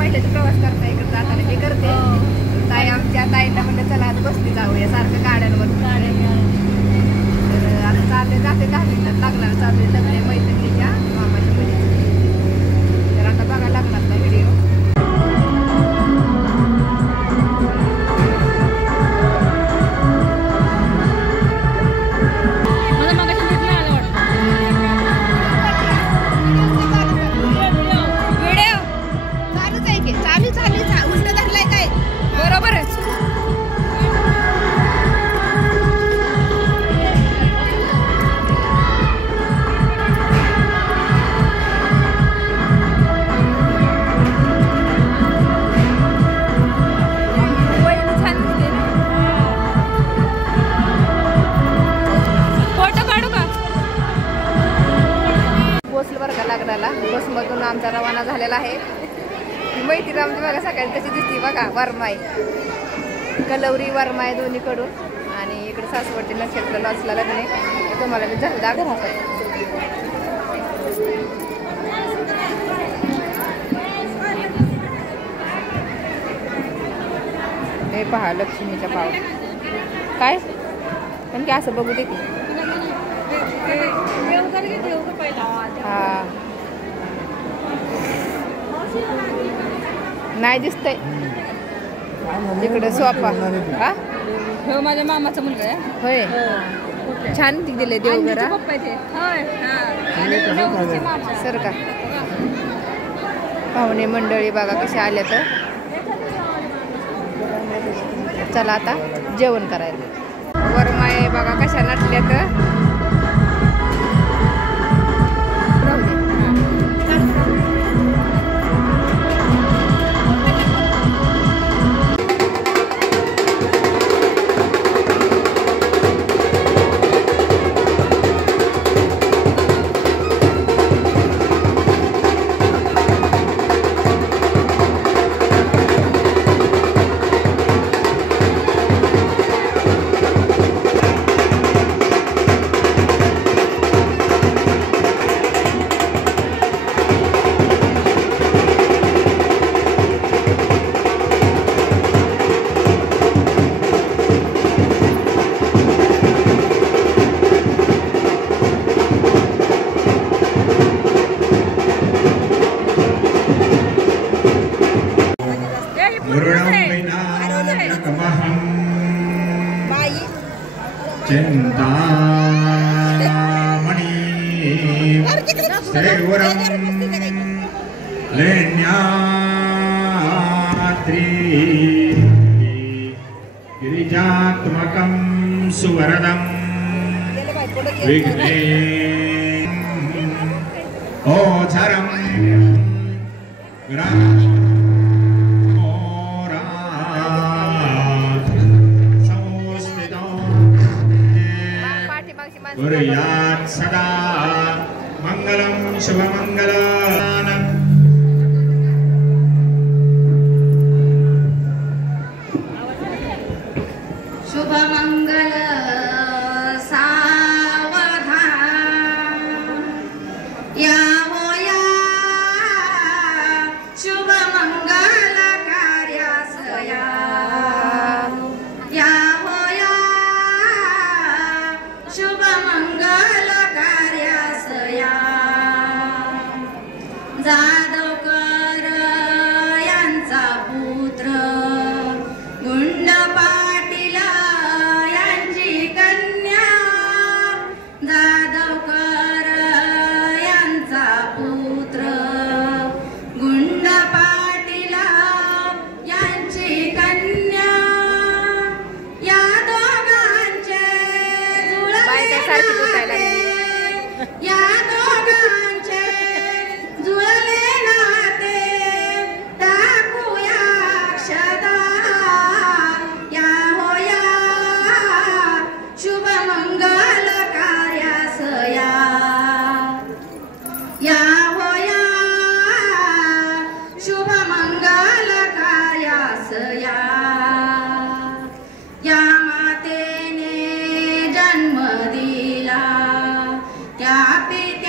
पहिल्याचा प्रवास करता इकडे जाताना मी करते. ताई आमच्या ताईला म्हणलं चला आता बसली जाऊया सारखं गाड्यांवर. तर आता चालले जाते 10 मिनिटात लागणार. चालले लग्न मैत्रिणीच्या मामाच्या मुलीचं. तर आता बघा लागणार ना व्हिडिओ. बसमधून आमचा रवाना झालेला आहे. मैत्री आमची बघा सकाळी तशी दिसती बघा. वरमाई कलवरी वरमाई दोन्हीकडून. आणि इकडे सासवडचे नक्षत्र लॉजला लग्न आहे. तुम्हाला मी दाखवत राहतात. हे पहा लक्ष्मीच्या पाव काय पण की असं बघू देते. हा नाही दिसतंय इकडे सोफा. हा माझ्या मामाचा मुलगा आहे. होय छान दिले देवघरा सर का. पाहुणे मंडळी बघा कसे आले. तर चला आता जेवण करायला. वरमाय बघा कशा नटल्या. तर चिंतामणि सेवरं लेण्याद्रि गिरिजात्मकं सुवरदं विघ्ने ओझरं कुर्यात् सदा मंगलं शुभमंगलं. शुभमंगल सावधान यावो या शुभमंगल कार्यास यावो या शुभमंगल कार्यास जाधवकर यांचा पुत्र गुंड पाटील यांची कन्या. जाधवकर यांचा पुत्र गुंड पाटील यांची कन्या. या दोघांचे जुळले या दोघांचे जुळले नाते टाकूया अक्षदा. या होया शुभमंगल कार्यास या होया शुभमंगल कार्यास या मातेने जन्म दिला त्या पिता